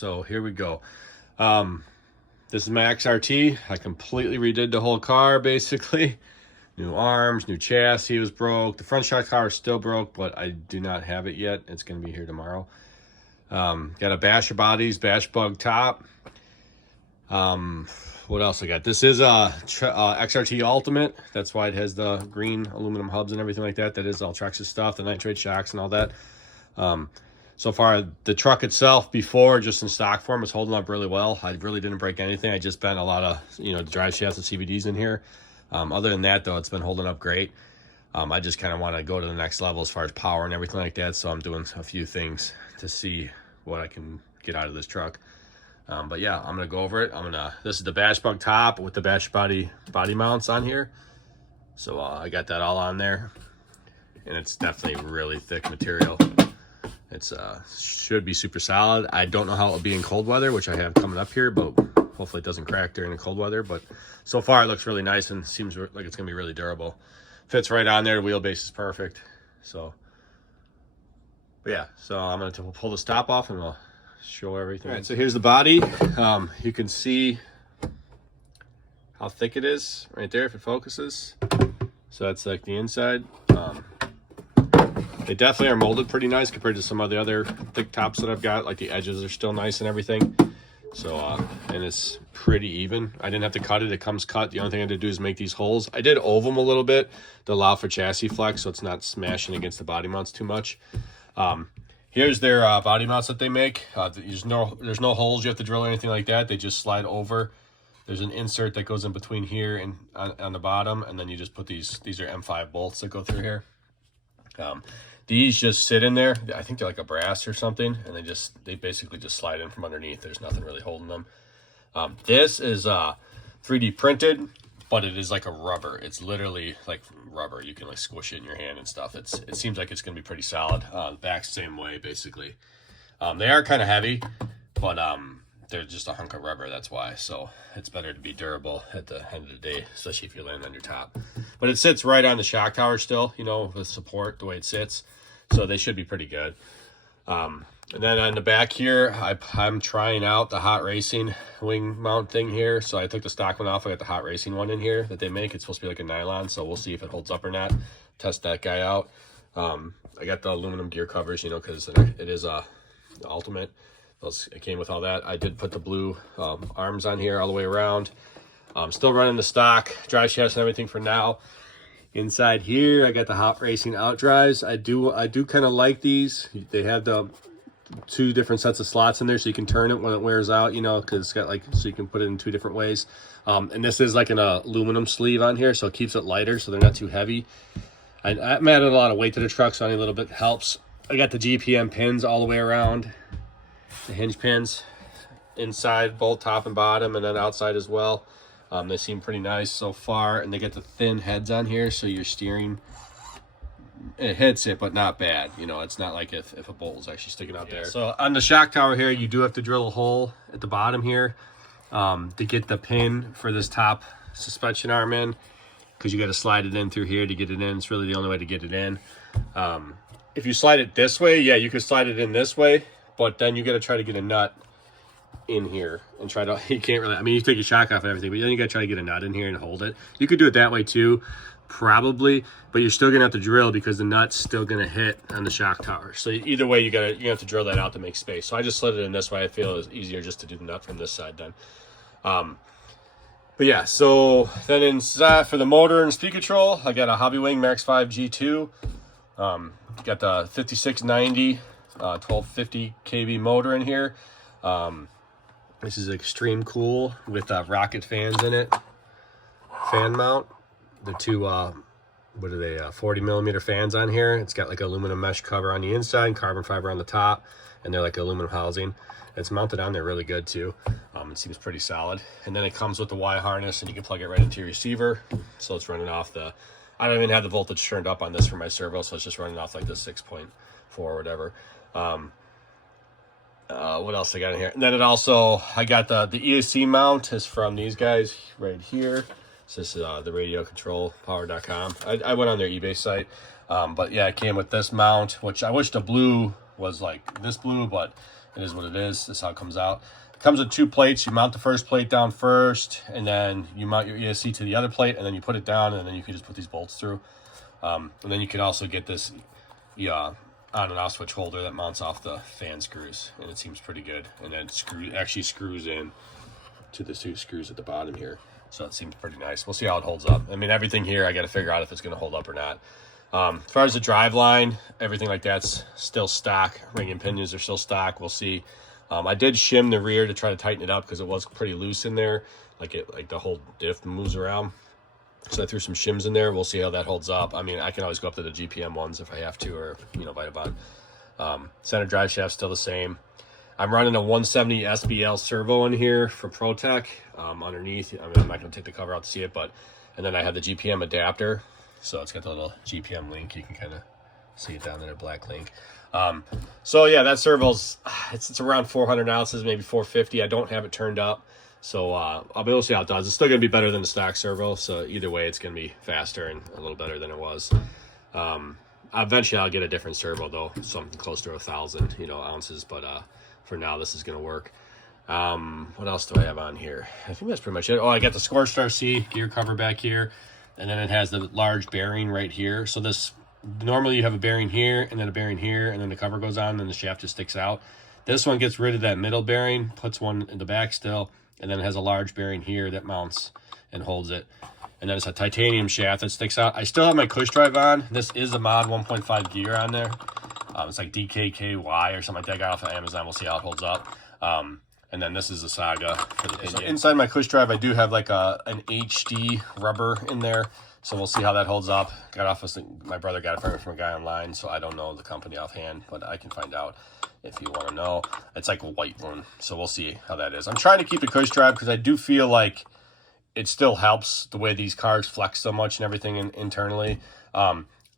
So here we go. This is my XRT. I completely redid the whole car, basically. New arms, new chassis was broke. The front shock tower is still broke, but I do not have it yet. It's going to be here tomorrow. Got a Bash Bug top. What else I got? This is a XRT Ultimate. That's why it has the green aluminum hubs and everything like that. That is all Traxxas stuff, the nitrate shocks and all that. So far, the truck itself before, just in stock form, is holding up really well. I really didn't break anything. I just bent a lot of, the drive shafts and CVDs in here. Other than that, though, it's been holding up great. I just kind of want to go to the next level as far as power and everything like that. So I'm doing a few things to see what I can get out of this truck. But yeah, I'm going to go over it. This is the Bash Bug top with the Bash body mounts on here. So I got that all on there. And it's definitely really thick material. It's should be super solid. I don't know how it'll be in cold weather, which I have coming up here, but hopefully it doesn't crack during the cold weather. But so far it looks really nice and seems like it's gonna be really durable. Fits right on there. The wheelbase is perfect. So, but yeah. So I'm gonna pull the stop off and we'll show everything. All right. So here's the body. You can see how thick it is right there if it focuses. So that's like the inside. They definitely are molded pretty nice compared to some of the other thick tops that I've got. Like the edges are still nice and everything. So, and it's pretty even. I didn't have to cut it. It comes cut. The only thing I had to do is make these holes. I did oval them a little bit to allow for chassis flex so it's not smashing against the body mounts too much. Here's their body mounts that they make. There's no holes you have to drill or anything like that. They just slide over. There's an insert that goes in between here and on the bottom, and then you just put these are M5 bolts that go through here. These just sit in there. I think they're like a brass or something, and they basically just slide in from underneath. There's nothing really holding them. This is 3D printed, but it is like a rubber. It's literally like rubber. You can like squish it in your hand and stuff. It seems like it's gonna be pretty solid. The back's same way basically. They are kind of heavy, but they're just a hunk of rubber. That's why. So it's better to be durable at the end of the day, especially if you land on your top. But it sits right on the shock tower still, with support the way it sits. So they should be pretty good. And then on the back here, I'm trying out the Hot Racing wing mount thing here. So I took the stock one off. I got the Hot Racing one in here that they make. It's supposed to be like a nylon, so we'll see if it holds up or not. Test that guy out. I got the aluminum gear covers, because it is the Ultimate. It came with all that. I did put the blue arms on here all the way around. Still running the stock drive shafts and everything for now. Inside here, I got the Hot Racing out drives. I do kind of like these. They have the two different sets of slots in there, so you can turn it when it wears out, because it's got so you can put it in two different ways. And this is like an aluminum sleeve on here, so it keeps it lighter, so they're not too heavy. I'm adding a lot of weight to the truck, so any little bit helps. I got the GPM pins all the way around, the hinge pins inside, both top and bottom, and then outside as well. They seem pretty nice so far, and they get the thin heads on here, so your steering, it hits it, but not bad. It's not like if a bolt is actually sticking out there. So on the shock tower here, you do have to drill a hole at the bottom here to get the pin for this top suspension arm in, because you got to slide it in through here to get it in. It's really the only way to get it in. If you slide it this way, yeah, you could slide it in this way, but then you got to try to get a nut in here and try to, you can't really, you take your shock off and everything, but then you got to try to get a nut in here and hold it. You could do it that way too, probably, but you're still gonna have to drill because the nut's still gonna hit on the shock tower. So either way, you have to drill that out to make space. So I just slid it in this way. I feel it's easier just to do the nut from this side then. But yeah, so then inside for the motor and speed control, I got a Hobbywing Max5 G2. Got the 5690 1250 kV motor in here. This is extreme cool with rocket fans in it. Fan mount. The two, what are they, 40 millimeter fans on here. It's got like aluminum mesh cover on the inside, carbon fiber on the top, and they're like aluminum housing. It's mounted on there really good too. It seems pretty solid. And then it comes with the Y harness, and you can plug it right into your receiver. So it's running off the, I don't even have the voltage turned up on this for my servo, so it's just running off like the 6.4 or whatever. What else I got in here? And then it also, I got the ESC mount is from these guys right here. So this is the radiocontrolpower.com. I went on their eBay site. But yeah, it came with this mount, which I wish the blue was like this blue, but it is what it is. This is how it comes out. It comes with two plates. You mount the first plate down first, and then you mount your ESC to the other plate, and then you put it down, and then you can just put these bolts through. And then you can also get this on and off switch holder that mounts off the fan screws, and it seems pretty good. And then it actually screws in to the two screws at the bottom here, so it seems pretty nice. We'll see how it holds up. I mean, everything here I got to figure out if it's going to hold up or not. As far as the drive line, everything like that's still stock. Ring and pinions are still stock. We'll see. I did shim the rear to try to tighten it up because it was pretty loose in there, like the whole diff moves around. So I threw some shims in there. We'll see how that holds up. I mean, I can always go up to the GPM ones if I have to, or Vitavon. Center drive shaft still the same. I'm running a 170 SBL servo in here from ProTech. Underneath, I mean, I'm not going to take the cover out to see it, and then I have the GPM adapter. So it's got the little GPM link. You can kind of see it down there, black link. So yeah, that servo's, it's around 400 ounces, maybe 450. I don't have it turned up. So I'll be able to see how it does. It's still going to be better than the stock servo. So either way, it's going to be faster and a little better than it was. Eventually, I'll get a different servo, though, something close to 1,000 ounces. But for now, this is going to work. What else do I have on here? I think that's pretty much it. Oh, I got the Scorched RC gear cover back here. And then it has the large bearing right here. So this, normally you have a bearing here, and then a bearing here, and then the cover goes on, and the shaft just sticks out. This one gets rid of that middle bearing, puts one in the back still, and then it has a large bearing here that mounts and holds it. And then it's a titanium shaft that sticks out. I still have my push drive on. This is a mod 1.5 gear on there. It's like DKKY or something like that. I got off of Amazon. We'll see how it holds up. And then this is a Saga for the pinion. So inside my push drive, I do have like an HD rubber in there. So we'll see how that holds up. Got off of, my brother got it from a guy online, so I don't know the company offhand, but I can find out if you want to know. It's like a white one, so we'll see how that is. I'm trying to keep the push drive because I do feel like it still helps the way these cars flex so much and everything internally.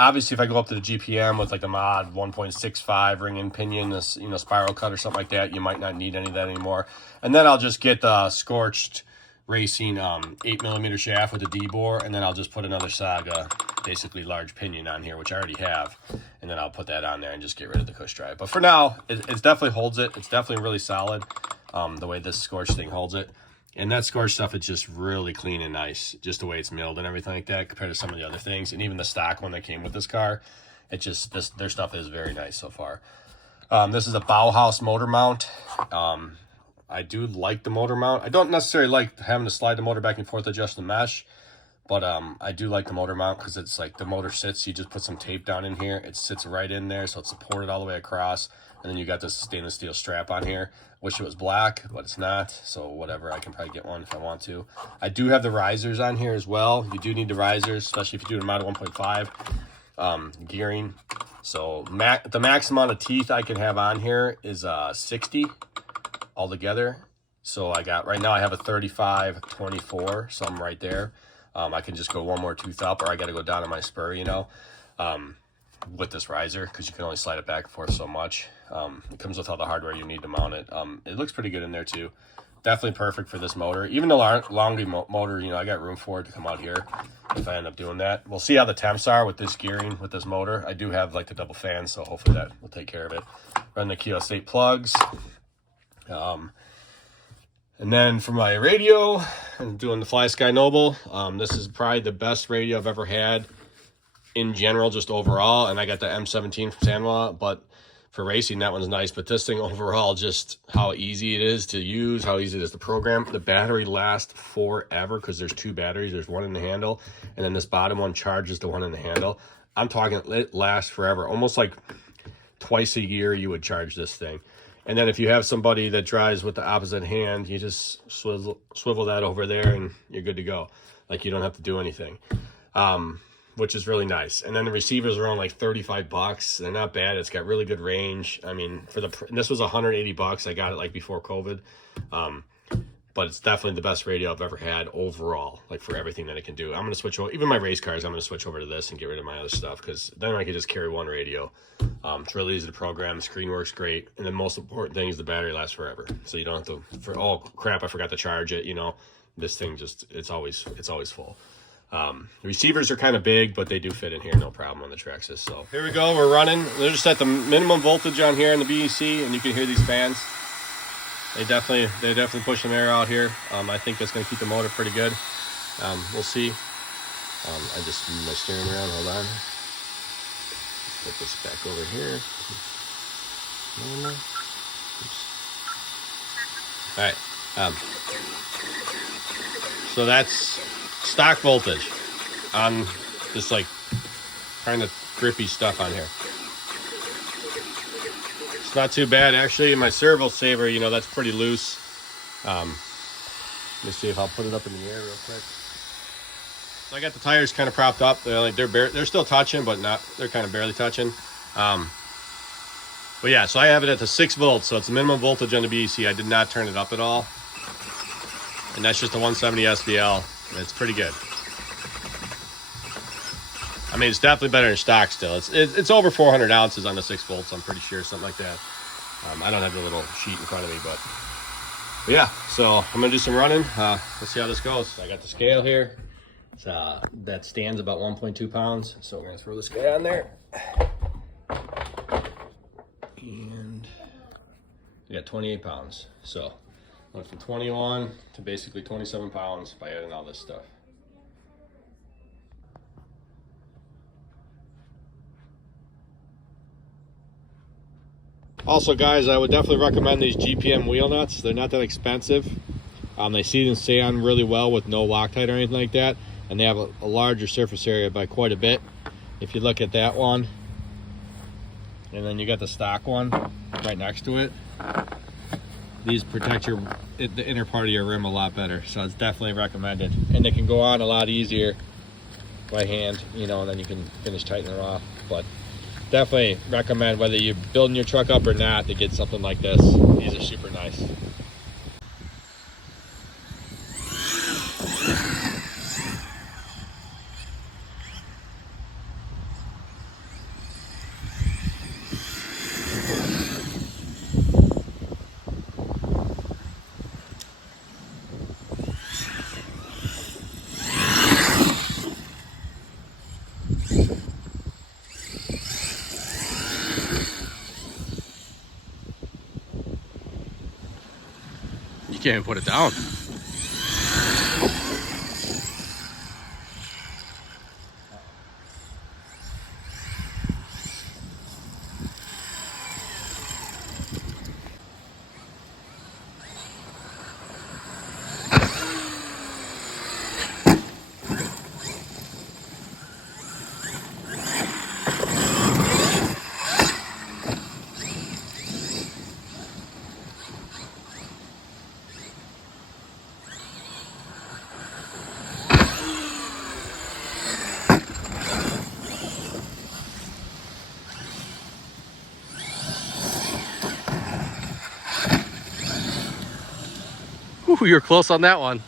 Obviously, if I go up to the GPM with like the mod 1.65 ring and pinion, this spiral cut or something like that, you might not need any of that anymore. And then I'll just get the Scorched Racing 8mm shaft with a D-bore, and then I'll just put another Saga, basically large pinion on here, which I already have, and then I'll put that on there and just get rid of the push drive. But for now, it definitely holds it. It's definitely really solid, the way this Scorched thing holds it. And that Scorched stuff is just really clean and nice, just the way it's milled and everything like that, compared to some of the other things. And even the stock one that came with this car, it just, their stuff is very nice so far. This is a Bauhaus motor mount. I do like the motor mount. I don't necessarily like having to slide the motor back and forth to adjust the mesh, but I do like the motor mount because it's like the motor sits, you just put some tape down in here, it sits right in there, so it's supported all the way across, and then you got this stainless steel strap on here. Wish it was black, but it's not, so whatever, I can probably get one if I want to. I do have the risers on here as well. You do need the risers, especially if you do a mod 1.5 gearing. So the max amount of teeth I can have on here is 60 altogether. So I got, right now I have a 35-24, so I'm right there. I can just go one more tooth up, or I got to go down to my spur, with this riser, because you can only slide it back and forth so much. It comes with all the hardware you need to mount it. It looks pretty good in there too. Definitely perfect for this motor. Even the Longy motor, I got room for it to come out here if I end up doing that. We'll see how the temps are with this gearing, with this motor. I do have like the double fan, so hopefully that will take care of it. Run the QS 8 plugs. And then for my radio, I'm doing the Fly Sky Noble. This is probably the best radio I've ever had in general, just overall. And I got the M17 from Sanwa, but for racing, that one's nice. But this thing overall, just how easy it is to use, how easy it is to program. The battery lasts forever because there's two batteries. There's one in the handle, and then this bottom one charges the one in the handle. I'm talking, it lasts forever. Almost like twice a year you would charge this thing. And then if you have somebody that drives with the opposite hand, you just swivel that over there and you're good to go. Like, you don't have to do anything, which is really nice. And then the receivers are only like 35 bucks. They're not bad. It's got really good range. I mean, and this was 180 bucks. I got it like before COVID. But it's definitely the best radio I've ever had overall, like for everything that it can do. I'm going to switch over, even my race cars, I'm going to switch over to this and get rid of my other stuff, because then I can just carry one radio. It's really easy to program. The screen works great. And the most important thing is the battery lasts forever. So you don't have to, oh crap, I forgot to charge it, you know. This thing just, it's always full. The receivers are kind of big, but they do fit in here, no problem on the Traxxas. So here we go, we're running. They're just at the minimum voltage on here in the BEC, and you can hear these fans. They definitely push some air out here. I think that's going to keep the motor pretty good. We'll see. I just move my steering around. Hold on. Put this back over here. All right. So that's stock voltage on this like kind of grippy stuff on here. It's not too bad, actually. My servo saver, you know, that's pretty loose. Let me see if I'll put it up in the air real quick. So I got the tires kind of propped up. They're still touching, but they're kind of barely touching. But yeah, so I have it at the 6 volts, so it's the minimum voltage on the BEC. I did not turn it up at all, and that's just a 170 SVL. It's pretty good. I mean, it's definitely better than stock still. It's over 400 ounces on the 6 volts, I'm pretty sure, something like that. I don't have the little sheet in front of me, but yeah, so I'm going to do some running. Let's see how this goes. I got the scale here. That stands about 1.2 pounds, so we're going to throw this guy on there. And we got 28 pounds. So went from 21 to basically 27 pounds by adding all this stuff. Also, guys, I would definitely recommend these GPM wheel nuts. They're not that expensive. They seat and stay on really well with no Loctite or anything like that, and they have a larger surface area by quite a bit. If you look at that one, and then you got the stock one right next to it, these protect the inner part of your rim a lot better, so it's definitely recommended. And they can go on a lot easier by hand, you know, and then you can finish tightening them off. But definitely recommend, whether you're building your truck up or not, to get something like this. These are super nice. You can't even put it down. Ooh, you're close on that one.